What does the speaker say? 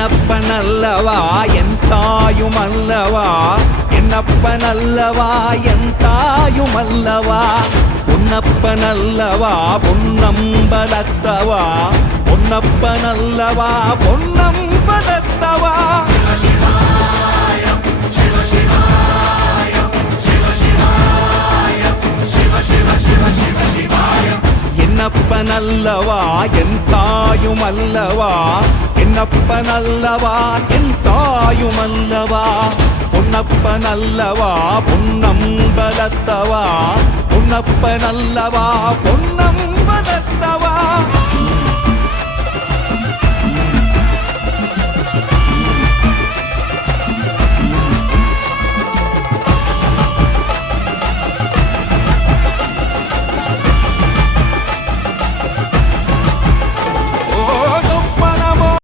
என்னப்பனல்லவா என் தாயுமல்லவா, என்னப்பனல்லவா என் தாயுமல்லவா, பொன்னப்பனல்லவா பொன்னம்பலத்தவா, பொன்னப்பனல்லவா பொன்னம்பலத்தவா. என்னப்பனல்லவா என் தாயுமல்லவா, என்னப்பனல்லவா என் தாயுமல்லவா, பொன்னப்பனல்லவா பொன்னம்பலத்தவா, பொன்னப்பனல்லவா பொன்னம்பலத்தவா.